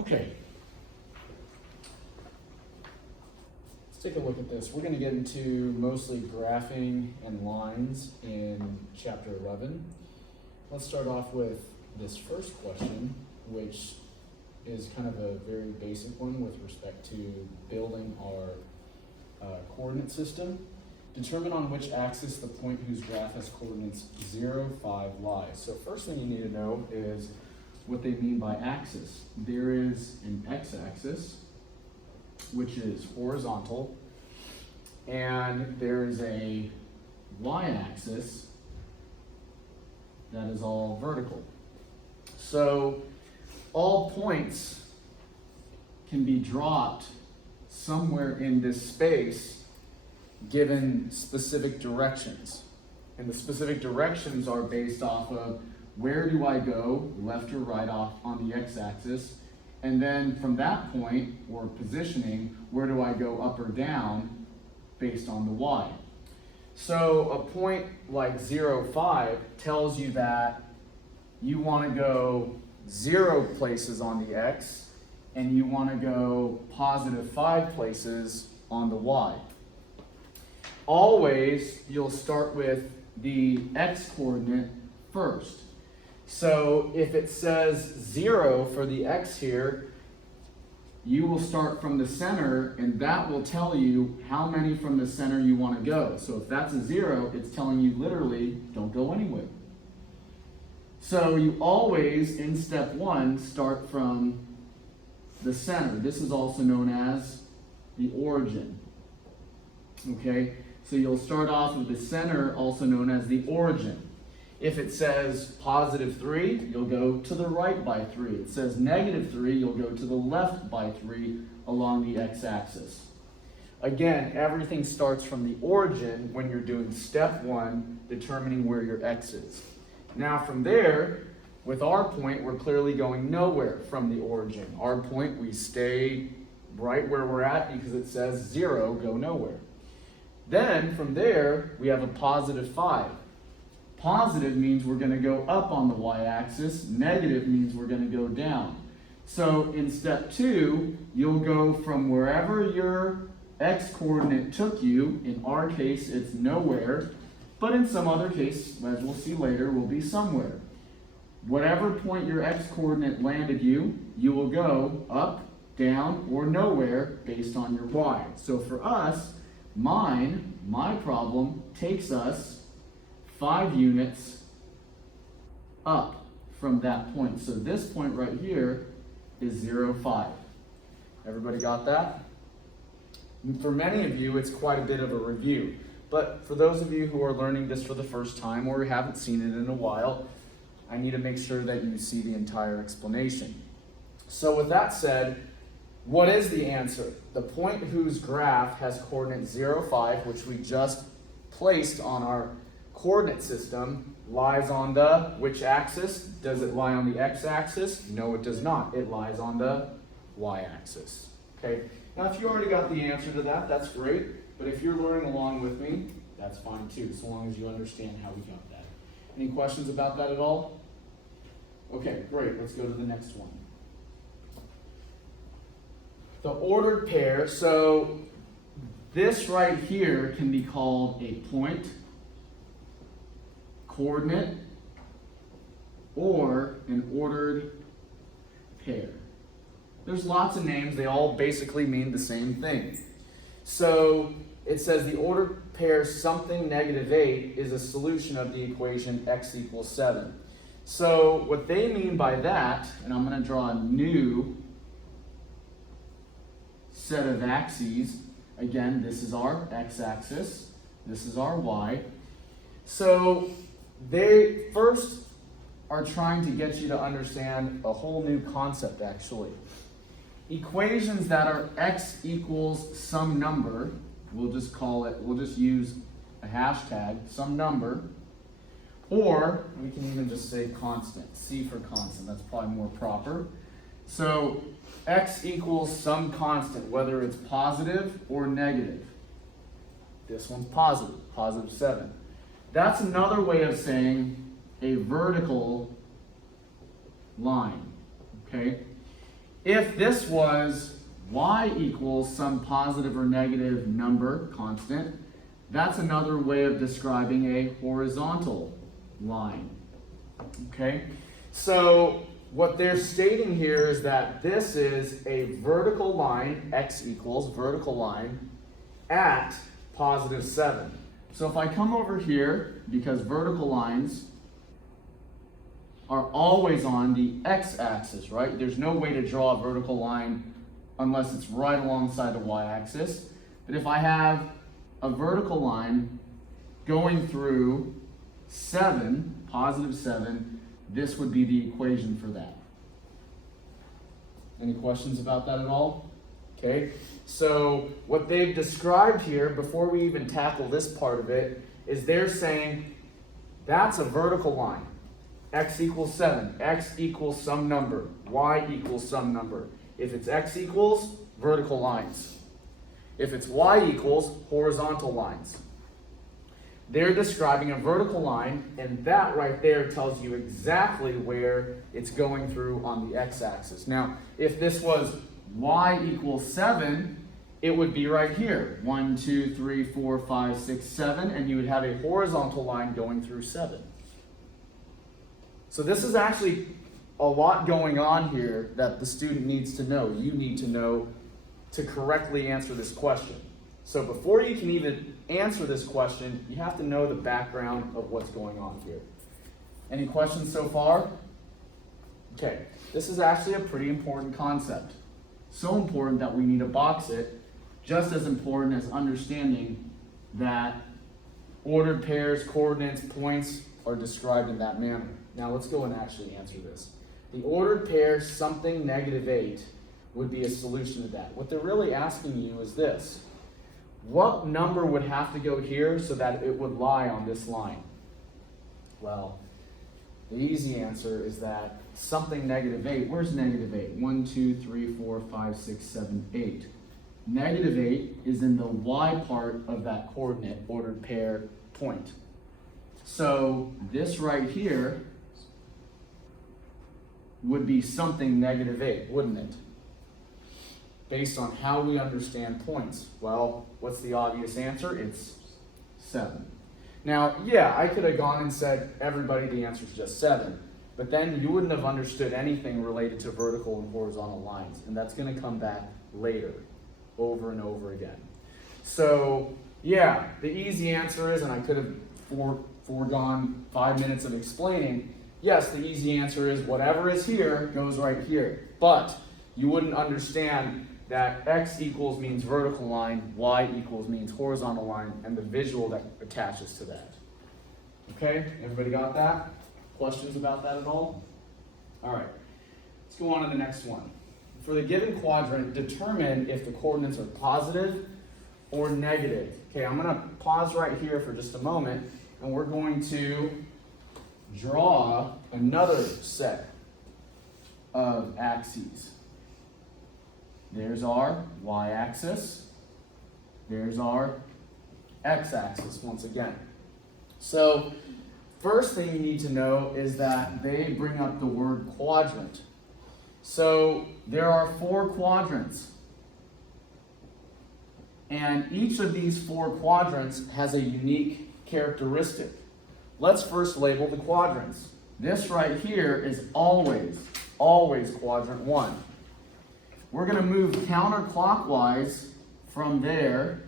Okay. Let's take a look at this. We're going to get into mostly graphing and lines in chapter 11. Let's start off with this first question, which is kind of a very basic one with respect to building our coordinate system. Determine on which axis the point whose graph has coordinates 0, 5 lies. So first thing you need to know is what they mean by axis. There is an x-axis, which is horizontal, and there is a y-axis that is all vertical. So all points can be dropped somewhere in this space given specific directions. And the specific directions are based off of where do I go, left or right off on the x-axis, and then from that point, or positioning, where do I go up or down based on the y. So a point like 0, 5 tells you that you want to go 0 places on the x, and you want to go positive 5 places on the y. Always, you'll start with the x-coordinate first. So if it says 0 for the x here, you will start from the center, and that will tell you how many from the center you want to go. So if that's a 0, it's telling you literally, don't go anywhere. So you always, in step 1, start from the center. This is also known as the origin. Okay? So you'll start off with the center, also known as the origin. If it says positive 3, you'll go to the right by 3. It says negative 3, you'll go to the left by 3 along the x-axis. Again, everything starts from the origin when you're doing step 1, determining where your x is. Now from there, with our point, we're clearly going nowhere from the origin. Our point, we stay right where we're at because it says 0, go nowhere. Then, from there, we have a positive 5. Positive means we're going to go up on the y-axis. Negative means we're going to go down. So, in step 2, you'll go from wherever your x-coordinate took you. In our case, it's nowhere. But in some other case, as we'll see later, will be somewhere. Whatever point your x-coordinate landed you, you will go up, down, or nowhere based on your y. So, for us, my problem takes us 5 units up from that point. So this point right here is 0, 5. Everybody got that? And for many of you, it's quite a bit of a review. But for those of you who are learning this for the first time or haven't seen it in a while, I need to make sure that you see the entire explanation. So with that said, what is the answer? The point whose graph has coordinates 0, 5, which we just placed on our coordinate system, lies on the which axis? Does it lie on the x-axis? No, it does not. It lies on the y-axis. Okay. Now, if you already got the answer to that, that's great. But if you're learning along with me, that's fine too, so long as you understand how we got that. Any questions about that at all? Okay, great. Let's go to the next one. The ordered pair, so this right here can be called a point, coordinate, or an ordered pair. There's lots of names, they all basically mean the same thing. So it says the ordered pair something negative 8 is a solution of the equation x equals 7. So what they mean by that, and I'm going to draw a new set of axes. Again, this is our x-axis, this is our y. So they first are trying to get you to understand a whole new concept actually. Equations that are x equals some number, we'll just use a hashtag, some number, or we can even just say constant, C for constant, that's probably more proper. So x equals some constant, whether it's positive or negative. This one's positive, positive 7. That's another way of saying a vertical line, okay? If this was y equals some positive or negative number, constant, that's another way of describing a horizontal line. Okay? So what they're stating here is that this is a vertical line, x equals, vertical line, at positive 7. So if I come over here, because vertical lines are always on the x-axis, right? There's no way to draw a vertical line unless it's right alongside the y-axis. But if I have a vertical line going through 7, positive 7, this would be the equation for that. Any questions about that at all? Okay, so what they've described here, before we even tackle this part of it, is they're saying that's a vertical line. X equals 7, x equals some number, y equals some number. If it's x equals, vertical lines. If it's y equals, horizontal lines. They're describing a vertical line, and that right there tells you exactly where it's going through on the x-axis. Now, if this was y equals 7, it would be right here. 1, 2, 3, 4, 5, 6, 7, and you would have a horizontal line going through 7. So this is actually a lot going on here that the student needs to know. You need to know to correctly answer this question. So before you can even answer this question, you have to know the background of what's going on here. Any questions so far? Okay, this is actually a pretty important concept. So important that we need to box it, just as important as understanding that ordered pairs, coordinates, points are described in that manner. Now let's go and actually answer this. The ordered pair something negative 8 would be a solution to that. What they're really asking you is this. What number would have to go here so that it would lie on this line? Well, the easy answer is that something negative 8, where's negative 8? 1, 2, 3, 4, 5, 6, 7, 8. Negative 8 is in the y part of that coordinate ordered pair point. So this right here would be something negative 8, wouldn't it? Based on how we understand points. Well, what's the obvious answer? It's 7. Now, yeah, I could have gone and said, everybody, the answer is just 7. But then you wouldn't have understood anything related to vertical and horizontal lines. And that's going to come back later, over and over again. So, yeah, the easy answer is, and I could have foregone 5 minutes of explaining, yes, the easy answer is whatever is here goes right here. But you wouldn't understand that x equals means vertical line, y equals means horizontal line, and the visual that attaches to that. Okay, everybody got that? Questions about that at all? All right, let's go on to the next one. For the given quadrant, determine if the coordinates are positive or negative. Okay, I'm going to pause right here for just a moment, and we're going to draw another set of axes. There's our y-axis. There's our x-axis once again. So first thing you need to know is that they bring up the word quadrant. So there are 4 quadrants. And each of these 4 quadrants has a unique characteristic. Let's first label the quadrants. This right here is always quadrant 1. We're going to move counterclockwise from there.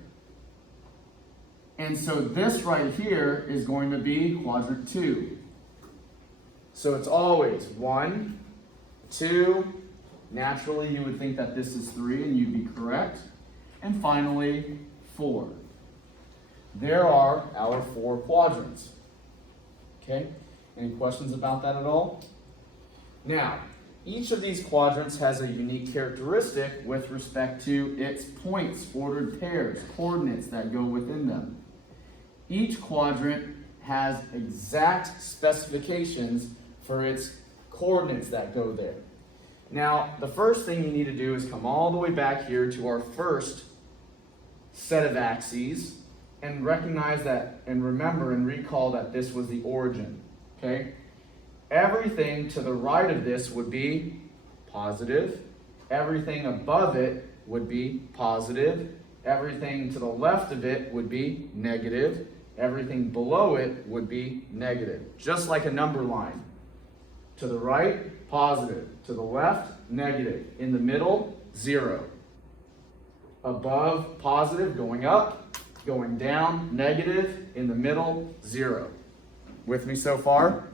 And so this right here is going to be quadrant 2. So it's always 1, 2. Naturally, you would think that this is 3, and you'd be correct. And finally, 4. There are our 4 quadrants. Okay? Any questions about that at all? Now, each of these quadrants has a unique characteristic with respect to its points, ordered pairs, coordinates that go within them. Each quadrant has exact specifications for its coordinates that go there. Now, the first thing you need to do is come all the way back here to our first set of axes and recognize that, and remember and recall that this was the origin, okay? Everything to the right of this would be positive, everything above it would be positive, everything to the left of it would be negative, everything below it would be negative, just like a number line. To the right, positive. To the left, negative. In the middle, 0. Above, positive, going up, going down, negative. In the middle, 0. With me so far?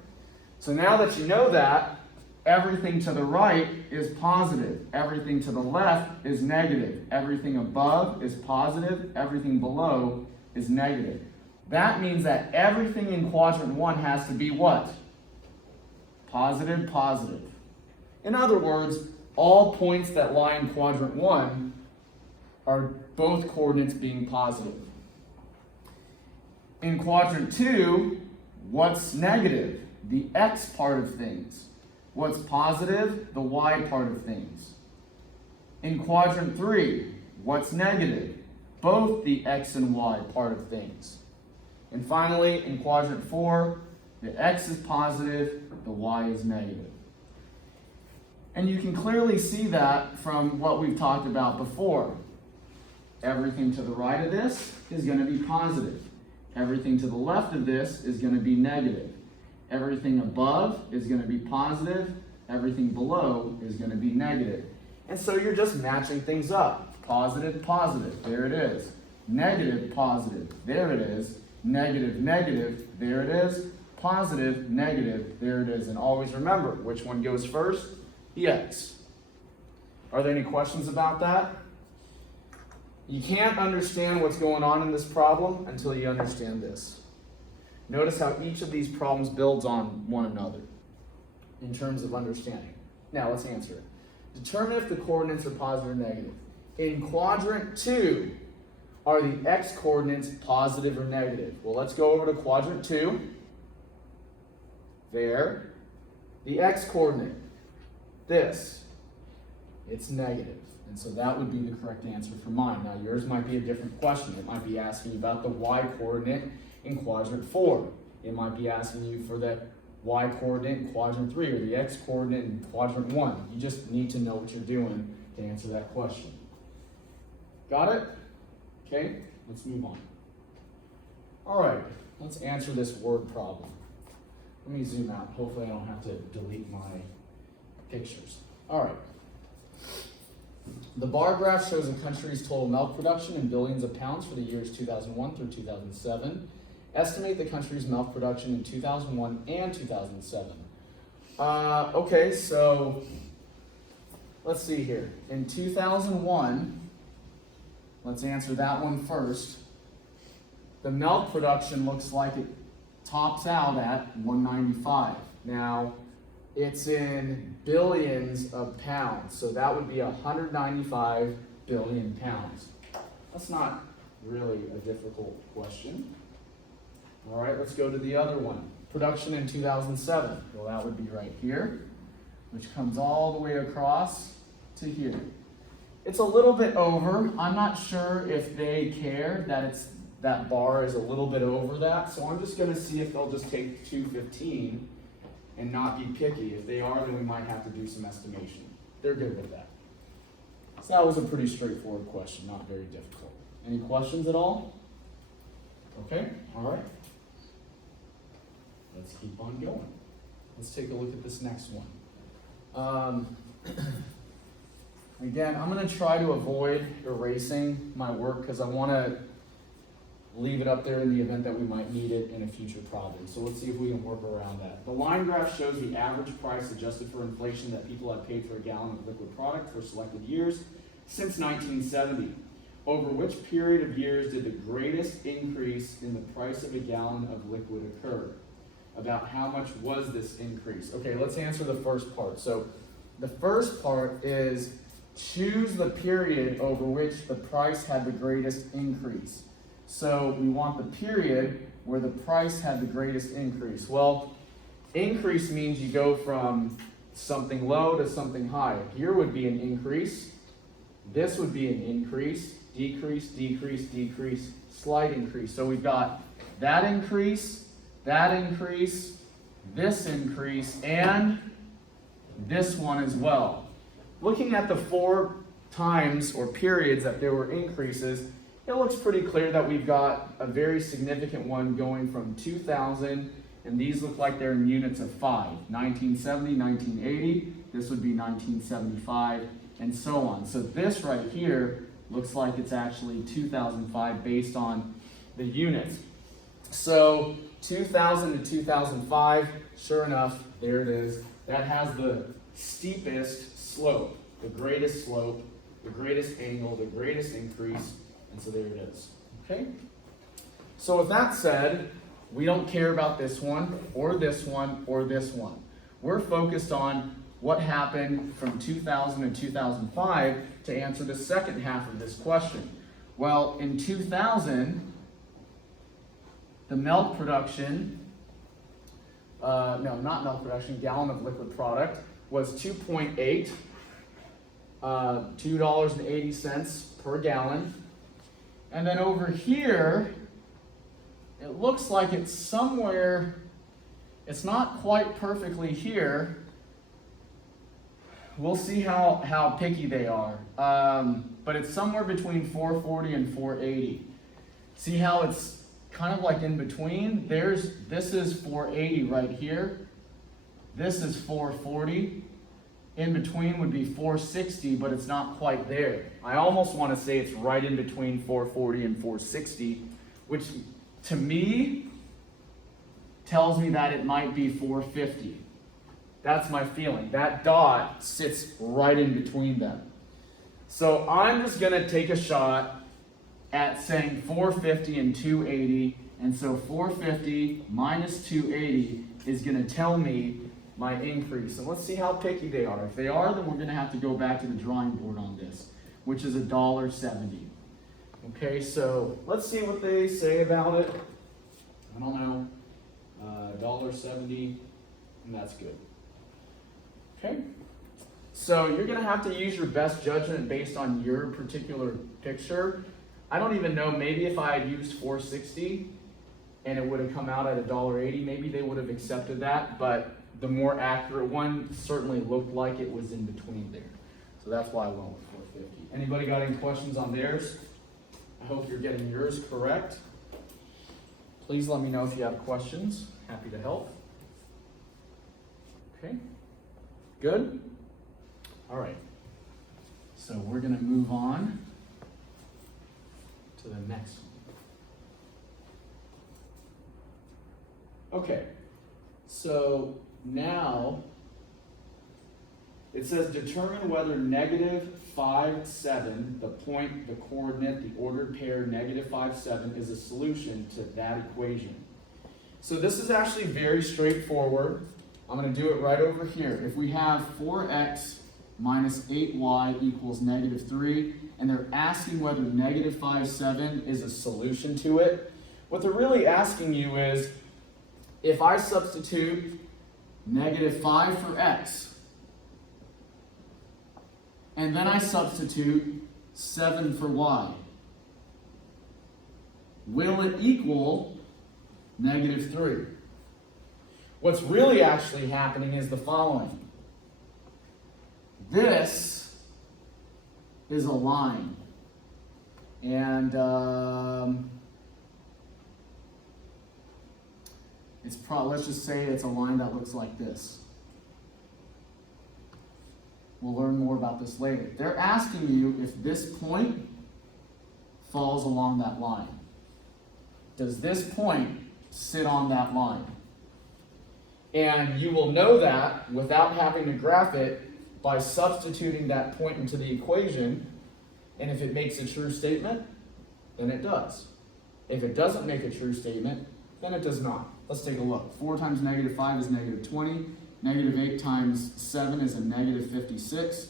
So now that you know that, everything to the right is positive. Everything to the left is negative. Everything above is positive. Everything below is negative. That means that everything in quadrant 1 has to be what? Positive, positive. In other words, all points that lie in quadrant 1 are both coordinates being positive. In quadrant 2, what's negative? The x part of things. What's positive? The y part of things. In quadrant 3, what's negative? Both the x and y part of things. And finally, in quadrant 4, the x is positive, the y is negative. And you can clearly see that from what we've talked about before. Everything to the right of this is going to be positive. Everything to the left of this is going to be negative. Everything above is going to be positive. Everything below is going to be negative. And so you're just matching things up. Positive, positive, there it is. Negative, positive, there it is. Negative, negative, there it is. Positive, negative, there it is. And always remember, which one goes first? The x. Are there any questions about that? You can't understand what's going on in this problem until you understand this. Notice how each of these problems builds on one another in terms of understanding. Now let's answer it. Determine if the coordinates are positive or negative. In quadrant 2, are the x coordinates positive or negative? Well, let's go over to quadrant 2. There. The x coordinate, this, it's negative. And so that would be the correct answer for mine. Now yours might be a different question. It might be asking you about the y coordinate in quadrant 4. It might be asking you for the y coordinate in quadrant 3 or the x coordinate in quadrant 1. You just need to know what you're doing to answer that question. Got it? Okay, let's move on. All right, let's answer this word problem. Let me zoom out. Hopefully I don't have to delete my pictures. All right. The bar graph shows a country's total milk production in billions of pounds for the years 2001 through 2007. Estimate the country's milk production in 2001 and 2007. Okay, so let's see here. In 2001, let's answer that one first. The milk production looks like it tops out at 195. Now, it's in billions of pounds, so that would be 195 billion pounds. That's not really a difficult question. All right, let's go to the other one. Production in 2007. Well, that would be right here, which comes all the way across to here. It's a little bit over. I'm not sure if they care that that bar is a little bit over that, so I'm just going to see if they'll just take 215 and not be picky. If they are, then we might have to do some estimation. They're good with that. So that was a pretty straightforward question, not very difficult. Any questions at all? Okay, all right. Let's keep on going. Let's take a look at this next one. Again, I'm going to try to avoid erasing my work because I want to leave it up there in the event that we might need it in a future problem. So let's see if we can work around that. The line graph shows the average price adjusted for inflation that people have paid for a gallon of liquid product for selected years since 1970. Over which period of years did the greatest increase in the price of a gallon of liquid occur? About how much was this increase? Okay, let's answer the first part. So the first part is choose the period over which the price had the greatest increase. So we want the period where the price had the greatest increase. Well, increase means you go from something low to something high. Here would be an increase. This would be an increase, decrease, decrease, decrease, slight increase. So we've got that increase, this increase, and this one as well. looking at the 4 times or periods that there were increases, it looks pretty clear that we've got a very significant one going from 2000, and these look like they're in units of 5. 1970, 1980, this would be 1975, and so on. So this right here looks like it's actually 2005 based on the units. So 2000 to 2005, sure enough, there it is. That has the steepest slope, the greatest angle, the greatest increase, and so there it is. Okay? So with that said, we don't care about this one, or this one, or this one. We're focused on what happened from 2000 to 2005 to answer the second half of this question. Well, in 2000, the milk production, gallon of liquid product was 2.8, $2.80 per gallon. And then over here, it looks like it's somewhere, it's not quite perfectly here. We'll see how picky they are. But it's somewhere between 440 and 480. See how it's kind of like in between? This is 480 right here. This is 440. In between would be 460, but it's not quite there. I almost want to say it's right in between 440 and 460, which to me tells me that it might be 450. That's my feeling. That dot sits right in between them. So I'm just going to take a shot at saying 450 and 280. And so 450 minus 280 is going to tell me my increase. And let's see how picky they are. If they are, then we're going to have to go back to the drawing board on this, which is $1.70. Okay, so let's see what they say about it. I don't know. $1.70, and that's good. Okay, so you're going to have to use your best judgment based on your particular picture. I don't even know, maybe if I had used 460 and it would have come out at $1.80, maybe they would have accepted that, but the more accurate one certainly looked like it was in between there. So that's why I went with 450. Anybody got any questions on theirs? I hope you're getting yours correct. Please let me know if you have questions. Happy to help. Okay. Good? All right. So we're going to move on to the next one. Okay. So now it says determine whether negative 5, 7, the point, the coordinate, the ordered pair, negative 5, 7 is a solution to that equation. So this is actually very straightforward. I'm going to do it right over here. If we have 4x minus 8y equals negative 3, and they're asking whether negative 5, 7 is a solution to it, what they're really asking you is, if I substitute negative 5 for x, and then I substitute 7 for y, will it equal negative 3? What's really actually happening is the following. This is a line. And let's just say it's a line that looks like this. We'll learn more about this later. They're asking you if this point falls along that line. Does this point sit on that line? And you will know that without having to graph it by substituting that point into the equation. And if it makes a true statement, then it does. If it doesn't make a true statement, then it does not. Let's take a look. 4 times negative 5 is negative 20. Negative 8 times 7 is a negative 56.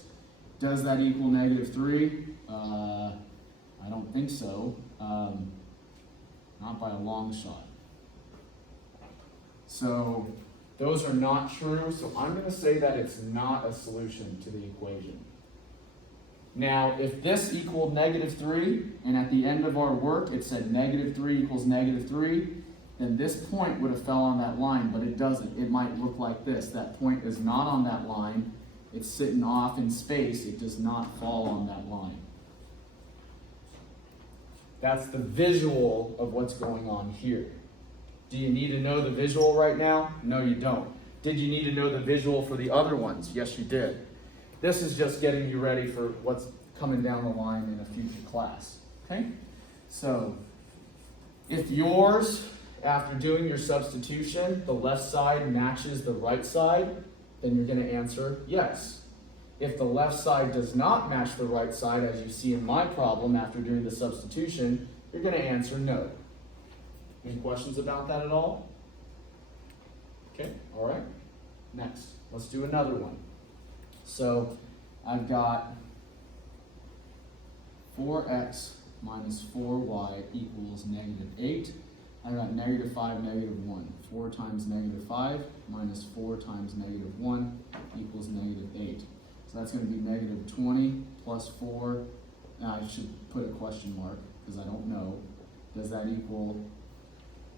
Does that equal negative 3? I don't think so. Not by a long shot. So those are not true, so I'm going to say that it's not a solution to the equation. Now, if this equaled negative 3, and at the end of our work it said negative 3 equals negative 3, then this point would have fell on that line, but it doesn't. It might look like this. That point is not on that line. It's sitting off in space. It does not fall on that line. That's the visual of what's going on here. Do you need to know the visual right now? No, you don't. Did you need to know the visual for the other ones? Yes, you did. This is just getting you ready for what's coming down the line in a future class. Okay? So, if yours, after doing your substitution, the left side matches the right side, then you're going to answer yes. If the left side does not match the right side, as you see in my problem after doing the substitution, you're going to answer no. Any questions about that at all? Okay, all right. Next, let's do another one. So I've got 4x minus 4y equals negative 8. I've got negative 5, negative 1. 4 times negative 5 minus 4 times negative 1 equals negative 8. So that's going to be negative 20 plus 4. Now I should put a question mark because I don't know. Does that equal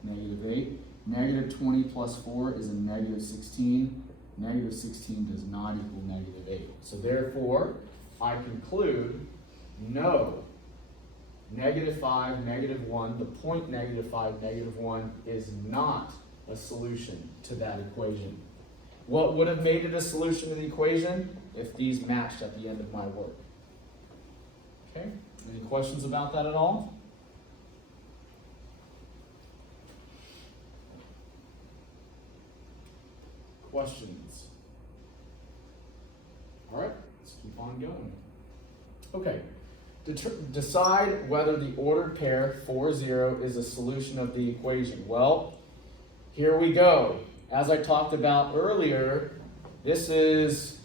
negative 8? Negative 20 plus 4 is a negative 16. Negative 16 does not equal negative 8. So therefore, I conclude no. Negative 5, negative 1, the point negative 5, negative 1 is not a solution to that equation. What would have made it a solution to the equation? If these matched at the end of my work. Okay, any questions about that at all? Questions? All right, let's keep on going. Okay, decide whether the ordered pair 4, 0 is a solution of the equation. Well, here we go. As I talked about earlier, this is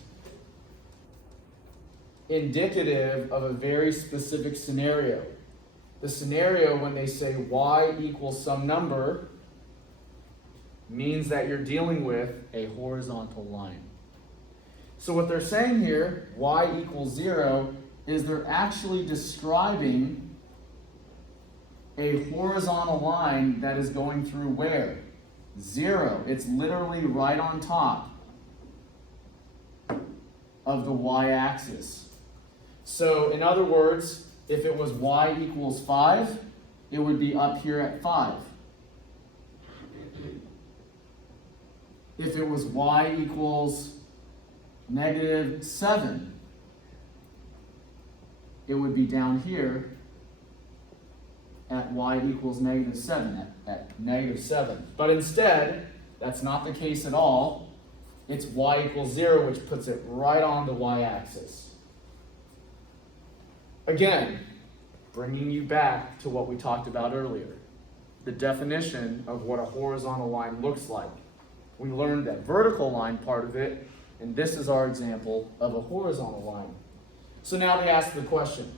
indicative of a very specific scenario. The scenario when they say y equals some number means that you're dealing with a horizontal line. So what they're saying here, y equals 0, is they're actually describing a horizontal line that is going through where? 0. It's literally right on top of the y-axis. So in other words, if it was y equals 5, it would be up here at 5. If it was y equals negative 7, it would be down here at y equals negative 7, at negative 7. But instead, that's not the case at all. It's y equals 0, which puts it right on the y-axis. Again, bringing you back to what we talked about earlier, the definition of what a horizontal line looks like. We learned that vertical line part of it, and this is our example of a horizontal line. So now they ask the question,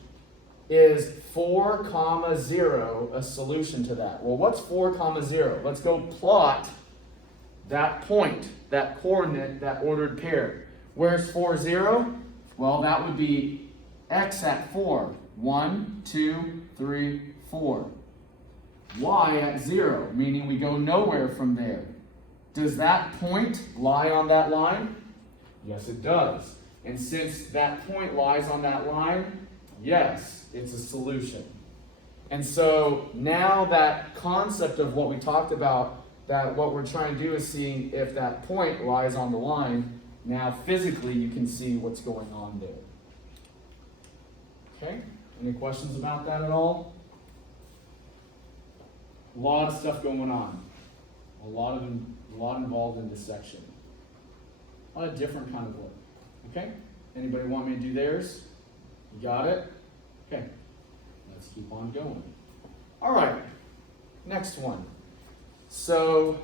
is 4, 0 a solution to that? Well, what's 4, 0? Let's go plot that point, that coordinate, that ordered pair. Where's 4, 0? Well, that would be x at 4. 1, 2, 3, 4. Y at 0, meaning we go nowhere from there. Does that point lie on that line? Yes, it does. And since that point lies on that line, yes, it's a solution. And so now that concept of what we talked about, that what we're trying to do is seeing if that point lies on the line, now physically you can see what's going on there. Okay, any questions about that at all? A lot of stuff going on. A lot involved in this section. A lot of different kind of work. Okay? Anybody want me to do theirs? You got it? Okay. Let's keep on going. All right. Next one. So,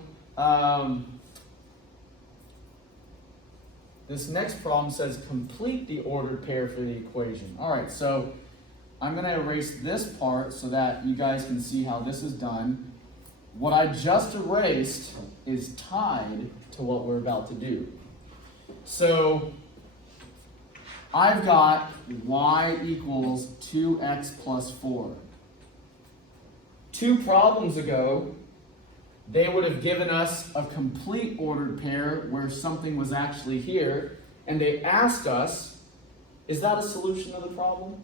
this next problem says complete the ordered pair for the equation. All right, so I'm going to erase this part so that you guys can see how this is done. What I just erased is tied to what we're about to do. So I've got y equals 2x plus 4. 2 problems ago, they would have given us a complete ordered pair where something was actually here, and they asked us, is that a solution to the problem?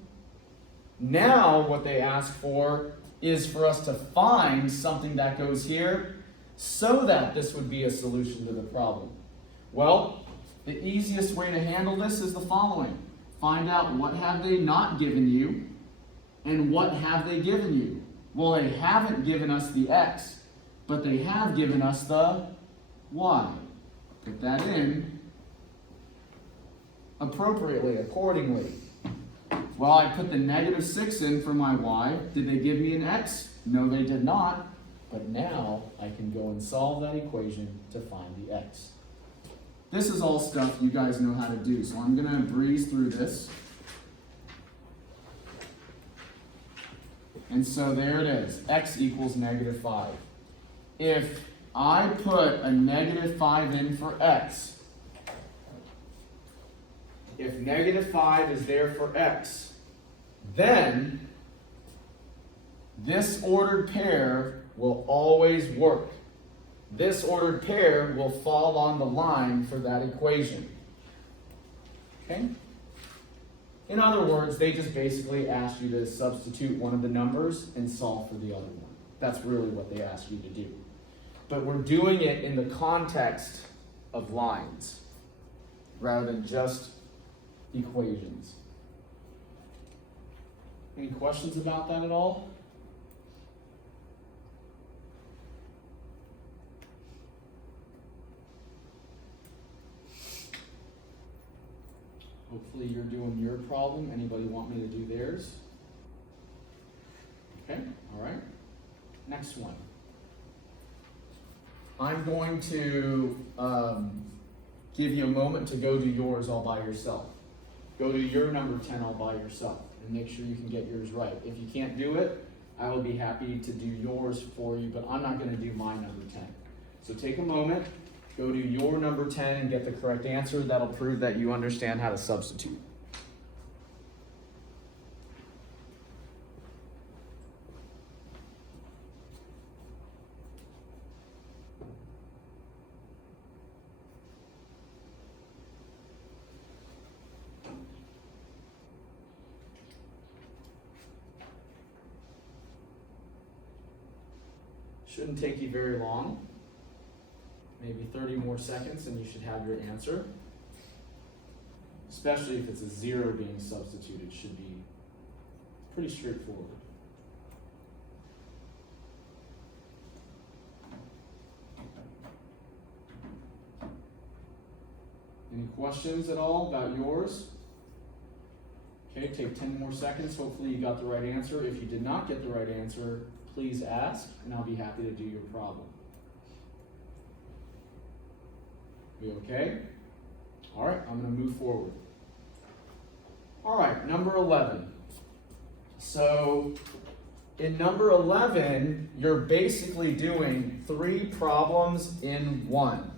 Now what they ask for is for us to find something that goes here so that this would be a solution to the problem. Well, the easiest way to handle this is the following. Find out what have they not given you and what have they given you. Well, they haven't given us the x, but they have given us the y. Put that in appropriately, accordingly. Well, I put the -6 in for my y. Did they give me an x? No, they did not. But now I can go and solve that equation to find the x. This is all stuff you guys know how to do, so I'm going to breeze through this. And so there it is, x equals -5. If I put a -5 in for x, if -5 is there for x, then this ordered pair will always work. This ordered pair will fall on the line for that equation. Okay? In other words, they just basically asked you to substitute one of the numbers and solve for the other one. That's really what they asked you to do. But we're doing it in the context of lines rather than just equations. Any questions about that at all? Hopefully you're doing your problem. Anybody want me to do theirs? Okay, all right. Next one. I'm going to give you a moment to go do yours all by yourself. Go to your number 10 all by yourself and make sure you can get yours right. If you can't do it, I will be happy to do yours for you, but I'm not going to do my number 10. So take a moment. Go to your number 10 and get the correct answer. That'll prove that you understand how to substitute. Shouldn't take you very long. Maybe 30 more seconds and you should have your answer. Especially if it's a 0 being substituted, should be pretty straightforward. Any questions at all about yours? Okay, take 10 more seconds. Hopefully you got the right answer. If you did not get the right answer, please ask and I'll be happy to do your problem. We okay? All right, I'm going to move forward. All right, number 11. So in number 11, you're basically doing 3 problems in one.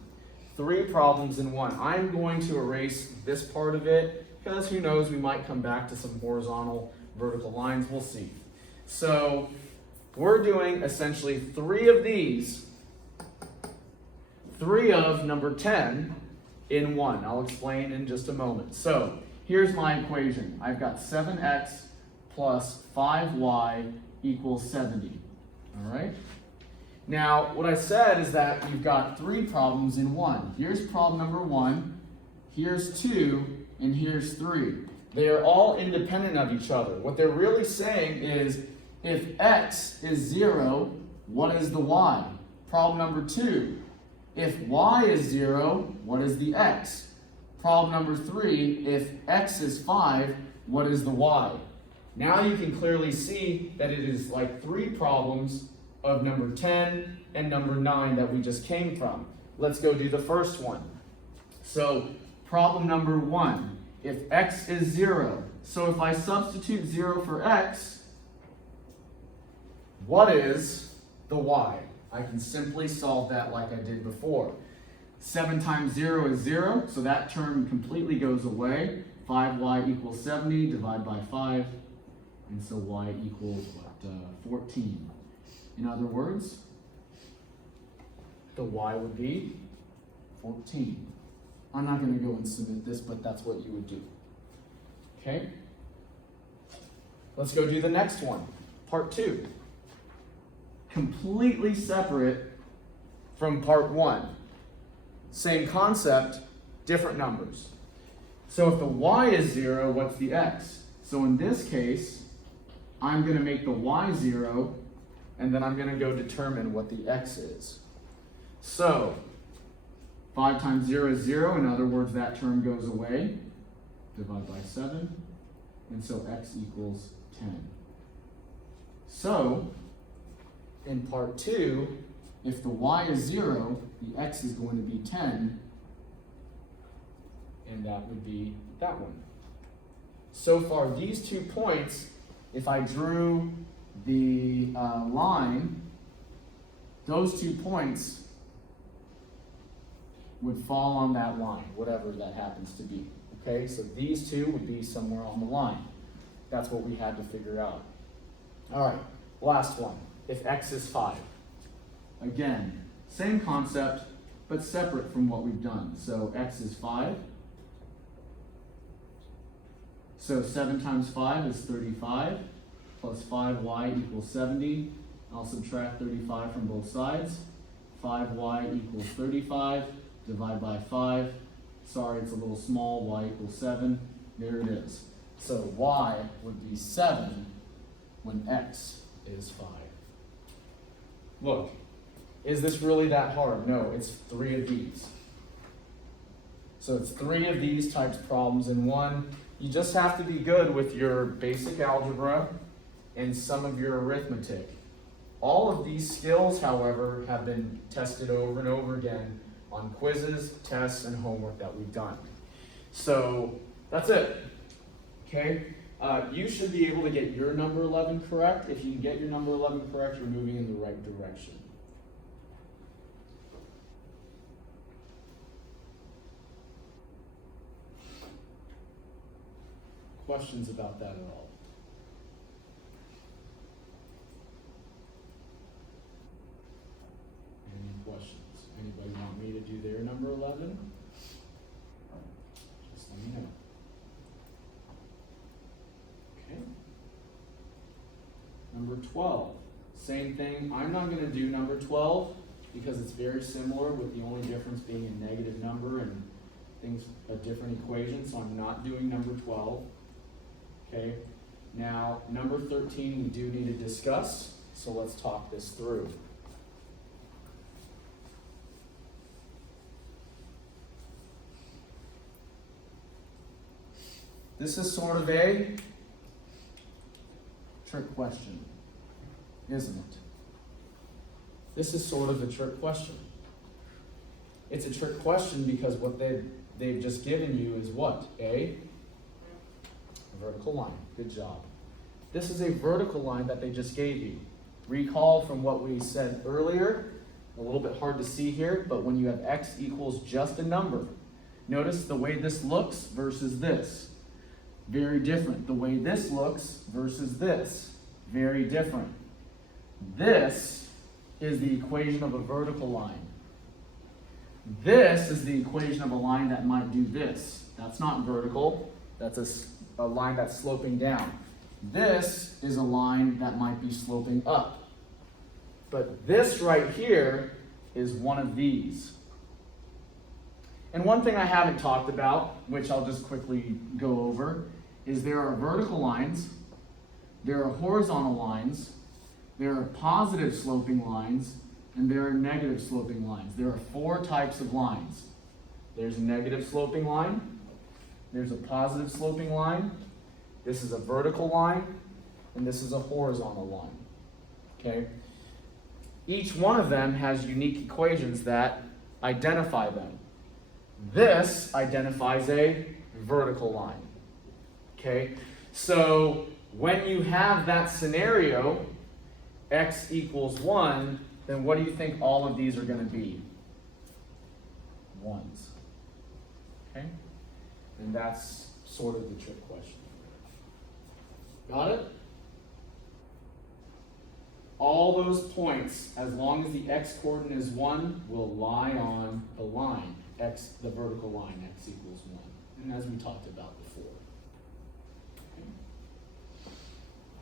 3 problems in one. I'm going to erase this part of it because who knows, we might come back to some horizontal, vertical lines. We'll see. So we're doing essentially 3 of these. 3 of number 10 in one. I'll explain in just a moment. So here's my equation. I've got 7x plus 5y equals 70. All right? Now, what I said is that you've got 3 problems in one. Here's problem number 1, here's 2, and here's 3. They are all independent of each other. What they're really saying is, if x is 0, what is the y? Problem number 2. If y is 0, what is the x? Problem number 3, if x is 5, what is the y? Now you can clearly see that it is like 3 problems of number 10 and number 9 that we just came from. Let's go do the first one. So problem number 1, if x is 0, so if I substitute 0 for x, what is the y? I can simply solve that like I did before. 7 times 0 is 0, so that term completely goes away. 5y equals 70, divide by 5, and so y equals what? 14. In other words, the y would be 14. I'm not going to go and submit this, but that's what you would do. Okay? Let's go do the next one, part 2. Completely separate from part 1. Same concept, different numbers. So if the y is 0, what's the x? So in this case, I'm going to make the y 0, and then I'm going to go determine what the x is. So 5 times 0 is 0. In other words, that term goes away. Divide by 7. And so x equals 10. So in part 2, if the y is 0, the x is going to be 10. And that would be that one. So far, these 2 points, if I drew the line, those 2 points would fall on that line, whatever that happens to be. Okay, so these 2 would be somewhere on the line. That's what we had to figure out. All right, last one. If x is 5. Again, same concept, but separate from what we've done. So x is 5. So 7 times 5 is 35, plus 5y equals 70. I'll subtract 35 from both sides. 5y equals 35, divide by 5. Sorry, it's a little small, y equals 7. There it is. So y would be 7 when x is 5. Look, is this really that hard? No, it's 3 of these. So it's 3 of these types of problems in one. You just have to be good with your basic algebra and some of your arithmetic. All of these skills, however, have been tested over and over again on quizzes, tests, and homework that we've done. So that's it. Okay? You should be able to get your number 11 correct. If you can get your number 11 correct, you're moving in the right direction. Questions about that at all? Any questions? Anybody want me to do their number 11? Just let me know. Okay. Number 12. Same thing. I'm not going to do number 12 because it's very similar, with the only difference being a negative number and things, a different equation, so I'm not doing number 12. Okay, now number 13 we do need to discuss, so let's talk this through. This is sort of a trick question, isn't it? This is sort of a trick question. It's a trick question because what they've just given you is what? A vertical line. Good job. This is a vertical line that they just gave you. Recall from what we said earlier, a little bit hard to see here, but when you have x equals just a number, notice the way this looks versus this. Very different. The way this looks versus this. Very different. This is the equation of a vertical line. This is the equation of a line that might do this. That's not vertical. That's a line that's sloping down. This is a line that might be sloping up. But this right here is one of these. And one thing I haven't talked about, which I'll just quickly go over, is there are vertical lines, there are horizontal lines, there are positive sloping lines, and there are negative sloping lines. There are 4 types of lines. There's a negative sloping line, there's a positive sloping line, this is a vertical line, and this is a horizontal line. Okay? Each one of them has unique equations that identify them. This identifies a vertical line. Okay? So when you have that scenario, x equals 1, then what do you think all of these are going to be? 1s. Okay? And that's sort of the trick question. Got it? All those points, as long as the x coordinate is 1, will lie on the line. x, the vertical line, x equals 1. And as we talked about before. Okay.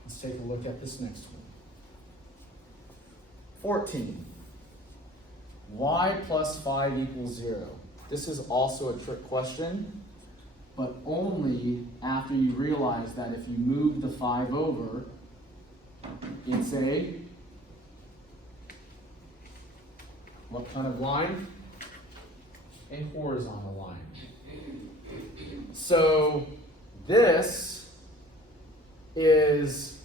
Let's take a look at this next one. 14. Y plus 5 equals 0. This is also a trick question, but only after you realize that if you move the 5 over, it's a what kind of line? A horizontal line. So this is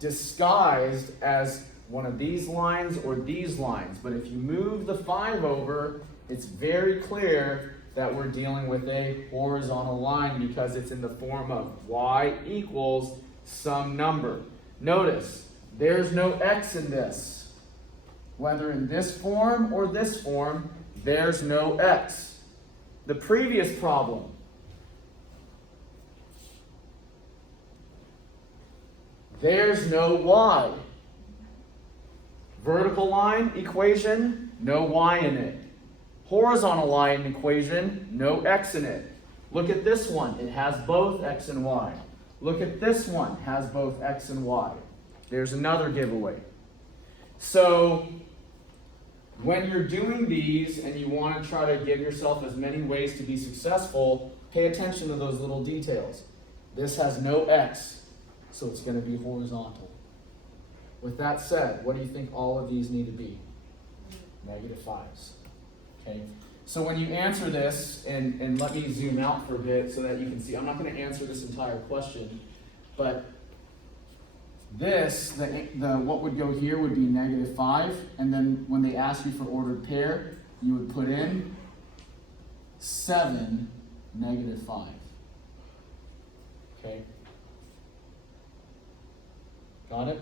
disguised as one of these lines or these lines, but if you move the 5 over, it's very clear that we're dealing with a horizontal line because it's in the form of y equals some number. Notice, there's no x in this. Whether in this form or this form, there's no x. The previous problem, there's no y. Vertical line equation, no y in it. Horizontal line equation, no x in it. Look at this one, it has both x and y. Look at this one, has both x and y. There's another giveaway. So, when you're doing these and you want to try to give yourself as many ways to be successful, pay attention to those little details. This has no x, so it's going to be horizontal. With that said, what do you think all of these need to be? -5s. Okay. So when you answer this, and let me zoom out for a bit so that you can see, I'm not going to answer this entire question, but this, the what would go here would be -5, and then when they ask you for ordered pair, you would put in 7, -5. Okay? Got it?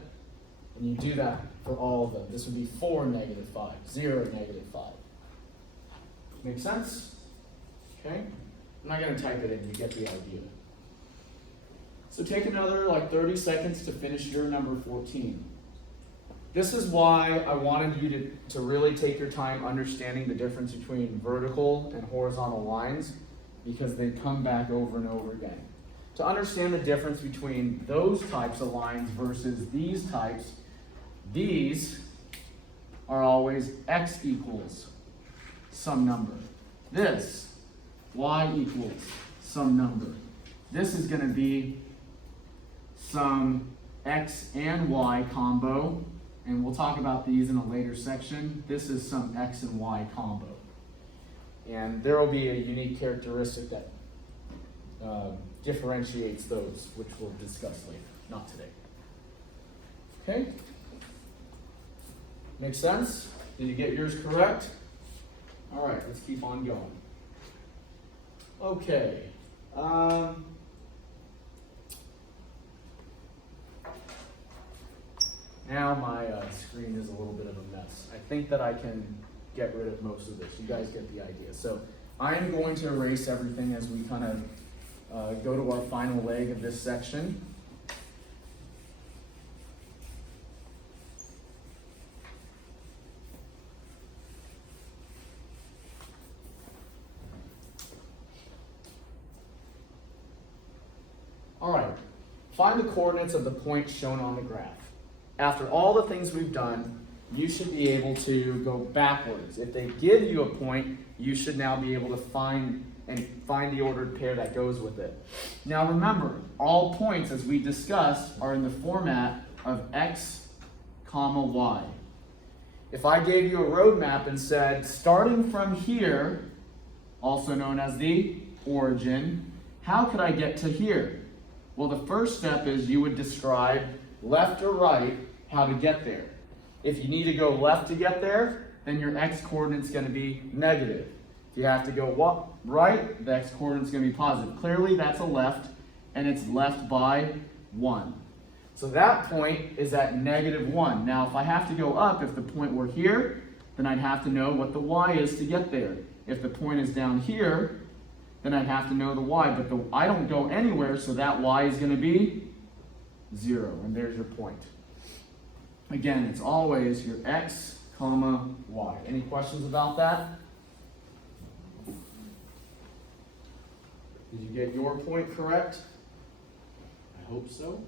And you do that for all of them. This would be 4, -5, 0, -5. Make sense? Okay? I'm not going to type it in, you get the idea. So take another 30 seconds to finish your number 14. This is why I wanted you to really take your time understanding the difference between vertical and horizontal lines, because they come back over and over again. To understand the difference between those types of lines versus these types, these are always x equals some number. This, y equals some number. This is going to be some x and y combo, and we'll talk about these in a later section. This is some x and y combo. And there will be a unique characteristic that differentiates those, which we'll discuss later, not today. Okay? Make sense? Did you get yours correct? All right, let's keep on going. Okay. Now my screen is a little bit of a mess. I think that I can get rid of most of this. You guys get the idea. So I'm going to erase everything as we kind of go to our final leg of this section. All right, find the coordinates of the points shown on the graph. After all the things we've done, you should be able to go backwards. If they give you a point, you should now be able to find the ordered pair that goes with it. Now remember, all points, as we discussed, are in the format of x, comma, y. If I gave you a road map and said, starting from here, also known as the origin, how could I get to here? Well, the first step is you would describe left or right how to get there. If you need to go left to get there, then your x-coordinate is going to be negative. If you have to go right, the x-coordinate is going to be positive. Clearly, that's a left, and it's left by 1. So that point is at -1. Now, if I have to go up, if the point were here, then I'd have to know what the y is to get there. If the point is down here, then I'd have to know the y. But I don't go anywhere, so that y is going to be 0. And there's your point. Again, it's always your x, comma, y. Any questions about that? Did you get your point correct? I hope so.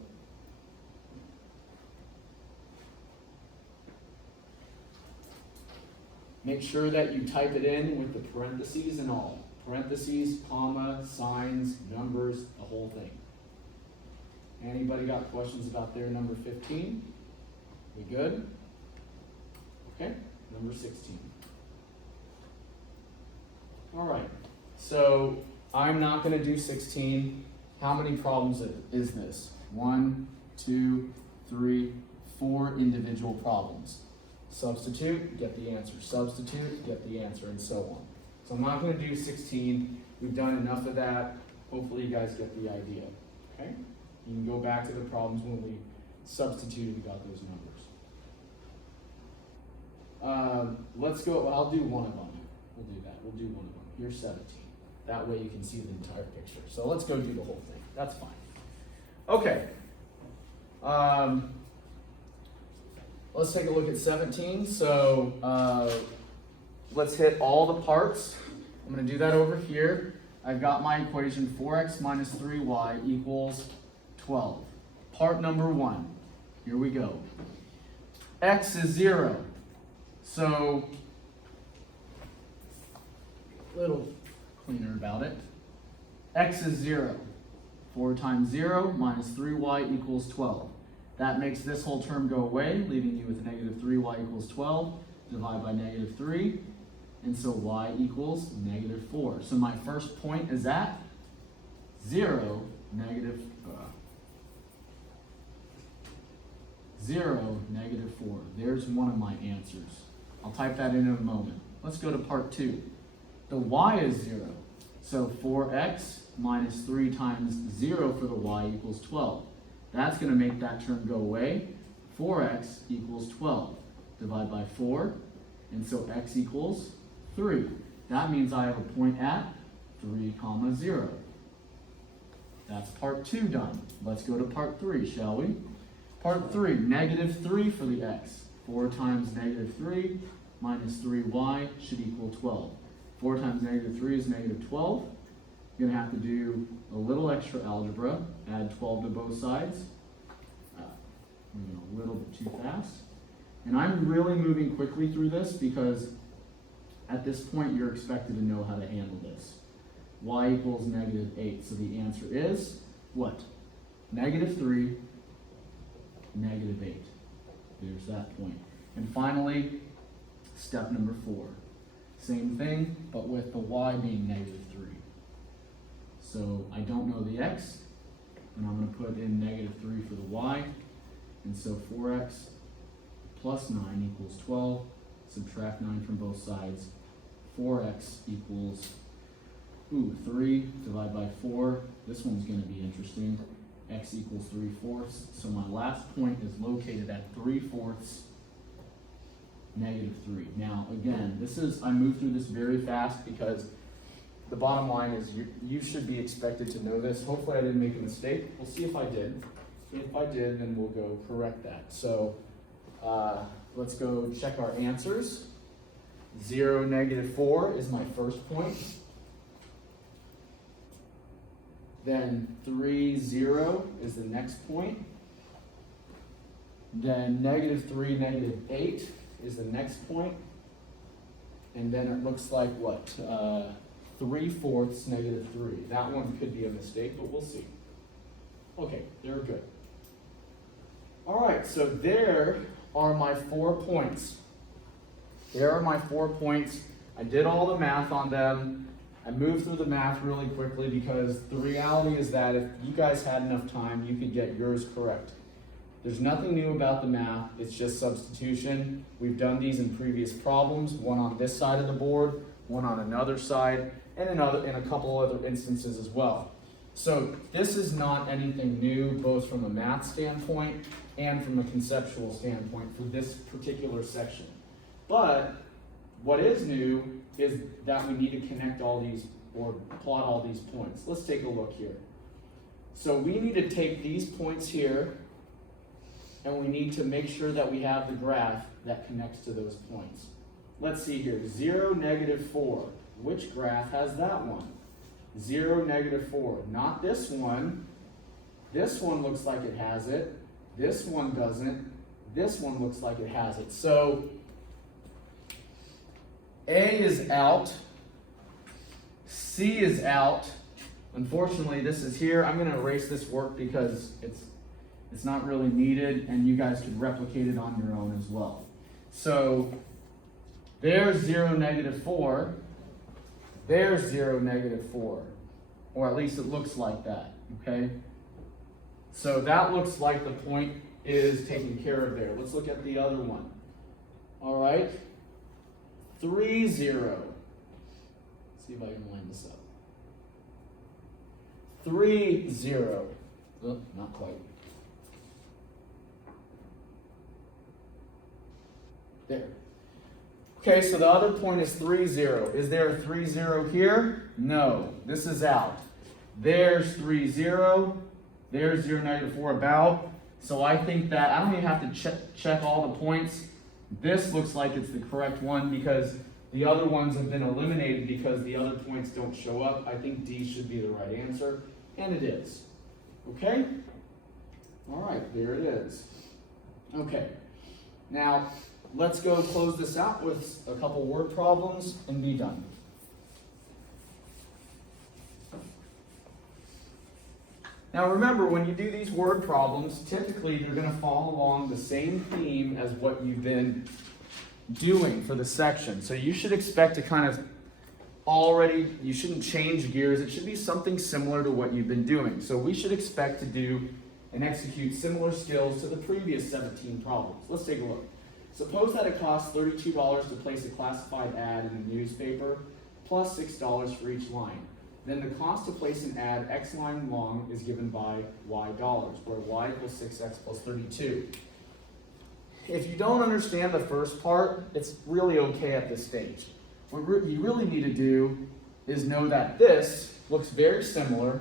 Make sure that you type it in with the parentheses and all. Parentheses, comma, signs, numbers, the whole thing. Anybody got questions about their number 15? We good? Okay, number 16. All right, so I'm not going to do 16. How many problems is this? 1, 2, 3, 4 individual problems. Substitute, get the answer. Substitute, get the answer, and so on. So I'm not going to do 16. We've done enough of that. Hopefully you guys get the idea. Okay? You can go back to the problems when we substituted and got those numbers. Let's go. I'll do one of them. We'll do that. We'll do one of them. Here's 17. That way you can see the entire picture. So let's go do the whole thing. That's fine. Okay. Let's take a look at 17. So let's hit all the parts. I'm going to do that over here. I've got my equation 4x minus 3y equals 12. Part number 1. Here we go. X is 0. So, a little cleaner about it. X is 0. 4 times 0 minus 3y equals 12. That makes this whole term go away, leaving you with negative 3y equals 12. Divide by negative 3. And so y equals negative 4. So my first point is at 0, negative 0, negative 4. There's one of my answers. I'll type that in a moment. Let's go to part 2. The y is 0. So 4x minus 3 times 0 for the y equals 12. That's going to make that term go away. 4x equals 12. Divide by 4. And so x equals 3. That means I have a point at 3, 0. That's part 2 done. Let's go to part 3, shall we? Part 3, negative 3 for the x. 4 times negative 3 minus 3y should equal 12. 4 times negative 3 is negative 12. You're going to have to do a little extra algebra. Add 12 to both sides. Moving a little bit too fast. And I'm really moving quickly through this because at this point you're expected to know how to handle this. Y equals negative 8. So the answer is what? Negative 3, negative 8. There's that point. And finally, step number 4. Same thing, but with the y being negative 3. So I don't know the x, and I'm going to put in negative 3 for the y. And so 4x plus 9 equals 12. Subtract 9 from both sides. 4x equals 3. Divide by 4. This one's going to be interesting. X equals 3/4. So my last point is located at 3/4, negative 3. Now again, I moved through this very fast because the bottom line is you should be expected to know this. Hopefully I didn't make a mistake. We'll see if I did. If I did, then we'll go correct that. So let's go check our answers. 0, negative 4 is my first point. Then 3, 0 is the next point. Then negative 3, negative 8 is the next point. And then it looks like what? 3/4, negative 3. That one could be a mistake, but we'll see. Okay, they're good. All right, so there are my 4 points. There are my 4 points. I did all the math on them. I moved through the math really quickly because the reality is that if you guys had enough time, you could get yours correct. There's nothing new about the math. It's just substitution. We've done these in previous problems, one on this side of the board, one on another side, and in a couple other instances as well. So this is not anything new, both from a math standpoint and from a conceptual standpoint for this particular section. But what is new is that we need to connect all these or plot all these points. Let's take a look here. So we need to take these points here and we need to make sure that we have the graph that connects to those points. Let's see here, 0, negative 4. Which graph has that one? 0, -4. Not this one. This one looks like it has it. This one doesn't. This one looks like it has it. So A is out. C is out. Unfortunately, this is here. I'm going to erase this work because it's not really needed, and you guys can replicate it on your own as well. So there's 0, -4. There's 0, -4. Or at least it looks like that, okay? So that looks like the point is taken care of there. Let's look at the other one. All right? 3, 0. Let's see if I can line this up. 3, 0. Oh, not quite. There. Okay, so the other point is 3, 0. Is there a 3, 0 here? No. This is out. There's 3, 0. There's 0, -4 about. So I think that I don't even have to check all the points. This looks like it's the correct one because the other ones have been eliminated because the other points don't show up. I think D should be the right answer, and it is. Okay? All right, there it is. Okay, now let's go close this out with a couple word problems and be done. Now remember, when you do these word problems, typically they're going to follow along the same theme as what you've been doing for the section. So you should expect to kind of you shouldn't change gears. It should be something similar to what you've been doing. So we should expect to do and execute similar skills to the previous 17 problems. Let's take a look. Suppose that it costs $32 to place a classified ad in a newspaper, plus $6 for each line. Then the cost to place an ad X line long is given by Y dollars, where Y equals 6X plus 32. If you don't understand the first part, it's really okay at this stage. What you really need to do is know that this looks very similar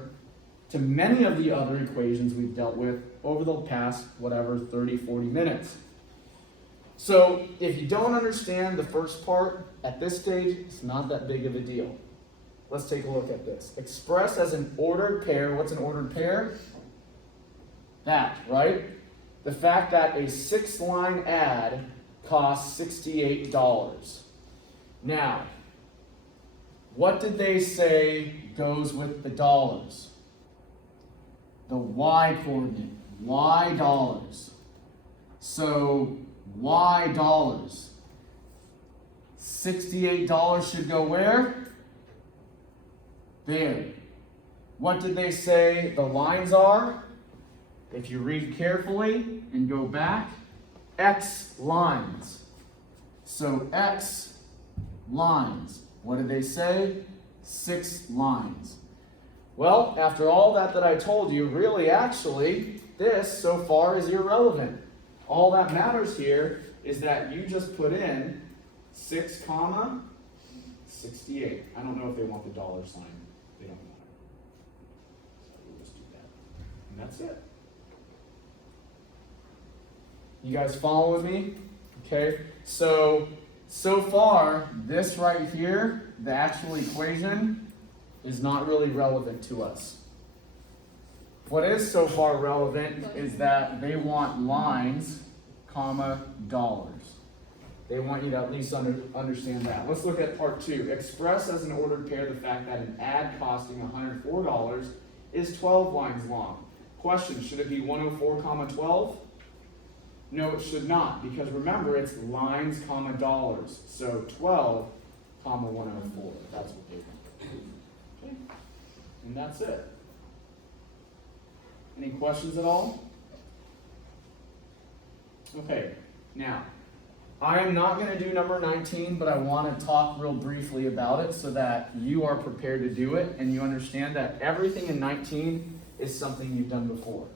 to many of the other equations we've dealt with over the past, 30, 40 minutes. So if you don't understand the first part at this stage, it's not that big of a deal. Let's take a look at this. Express as an ordered pair. What's an ordered pair? That, right? The fact that a 6-line ad costs $68. Now, what did they say goes with the dollars? The Y coordinate, Y dollars. So Y dollars. $68 should go where? There. What did they say the lines are? If you read carefully and go back, X lines. So X lines. What did they say? 6 lines. Well, after all that I told you, really actually, this so far is irrelevant. All that matters here is that you just put in 6, 68. I don't know if they want the dollar sign. They don't want it. So we'll just do that. And that's it. You guys following me? Okay, so far, this right here, the actual equation, is not really relevant to us. What is so far relevant is that they want lines, dollars. They want you to at least understand that. Let's look at part 2. Express as an ordered pair the fact that an ad costing $104 is 12 lines long. Question, should it be 104, 12? No, it should not, because remember, it's lines, dollars. So 12, 104. That's what they want. Okay. And that's it. Any questions at all? Okay, now, I am not going to do number 19, but I want to talk real briefly about it so that you are prepared to do it and you understand that everything in 19 is something you've done before.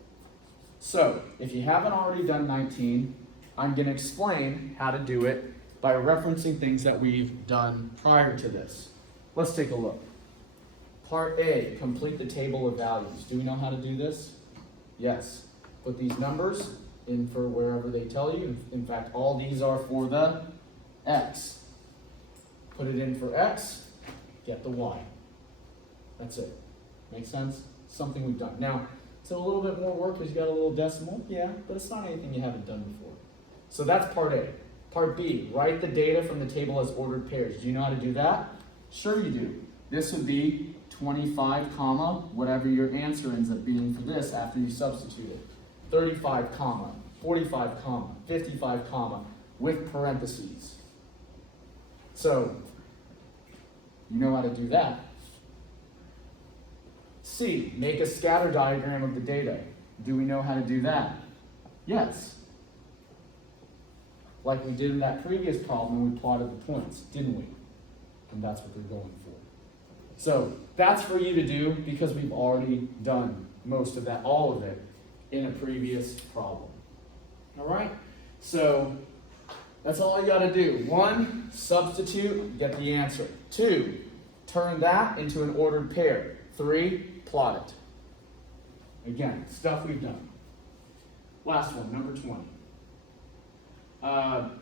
So, if you haven't already done 19, I'm going to explain how to do it by referencing things that we've done prior to this. Let's take a look. Part A, complete the table of values. Do we know how to do this? Yes. Put these numbers in for wherever they tell you. In fact, all these are for the X. Put it in for X, get the Y. That's it. Make sense? Something we've done. Now, it's a little bit more work because you got a little decimal, yeah, but it's not anything you haven't done before. So that's part A. Part B, write the data from the table as ordered pairs. Do you know how to do that? Sure you do. This would be 25 comma, whatever your answer ends up being for this after you substitute it. 35 comma, 45 comma, 55 comma, with parentheses. So, you know how to do that. C, make a scatter diagram of the data. Do we know how to do that? Yes. Like we did in that previous problem when we plotted the points, didn't we? And that's what they're going for. So that's for you to do because we've already done most of that, all of it, in a previous problem. All right? So that's all you got to do. 1, substitute, get the answer. 2, turn that into an ordered pair. 3, plot it. Again, stuff we've done. Last one, number 20.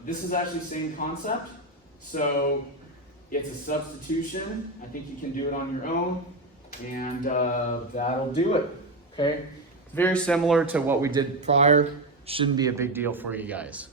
This is actually the same concept. So it's a substitution. I think you can do it on your own. And that'll do it. Okay? Very similar to what we did prior. Shouldn't be a big deal for you guys.